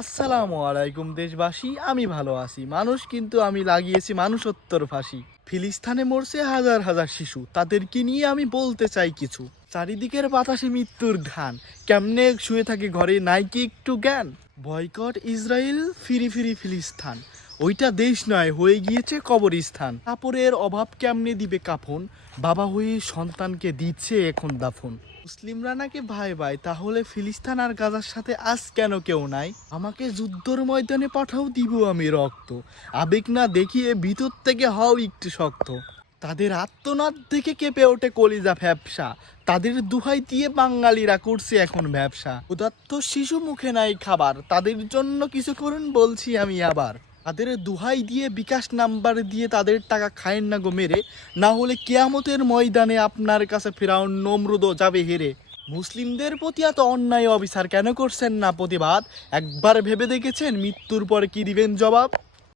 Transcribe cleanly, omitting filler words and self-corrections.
আসসালামু আলাইকুম দেশবাসী, আমি ভালো আছি। মানুষ কিন্তু আমি লাগিয়েছি মানুষত্বর ফাঁসি। ফিলিস্তিনে মরছে হাজার হাজার শিশু, তাদেরকে নিয়ে আমি বলতে চাই কিছু। চারিদিকের বাতাসে মৃত্যুর ঘ্রাণ, কেমনে শুয়ে থাকে ঘরে, নাই কি একটু জ্ঞান? বয়কট ইসরায়েল, ফিরি ফিরি ফিলিস্তান, ওইটা দেশ নয়, হয়ে গিয়েছে কবরস্থান। কাপড়ের অভাব কেমনে দিবে কাফন, বাবা হয়ে সন্তানকে দিচ্ছে এখন দাফন। মুসলিমরা নাকি ভাই ভাই, তাহলে ফিলিস্তিন আর গাজার সাথে আজ কেন কেউ নাই? আমাকে যুদ্ধর ময়দানে পাঠাও, দিব আমি রক্ত। আবেগ না দেখিয়ে ভিতর থেকে হও একটু শক্ত। তাদের আত্মনাদ দেখে কেঁপে ওঠে কলিজা ফ্যাপসা, তাদের দুহাই দিয়ে বাঙালিরা করছে এখন ব্যবসা। উদাত্ত শিশু মুখে নাই খাবার, তাদের জন্য কিছু করুন বলছি আমি আবার। তাদের দুহাই দিয়ে বিকাশ নাম্বার দিয়ে তাদের টাকা খায়েন না গো মেরে, না হলে কেয়ামতের ময়দানে আপনার কাছে ফেরাউন নমরুদও যাবে হেরে। মুসলিমদের প্রতি এত অন্যায় অবিচার কেন করছেন না প্রতিবাদ? একবার ভেবে দেখেছেন মৃত্যুর পরে কি দিবেন জবাব?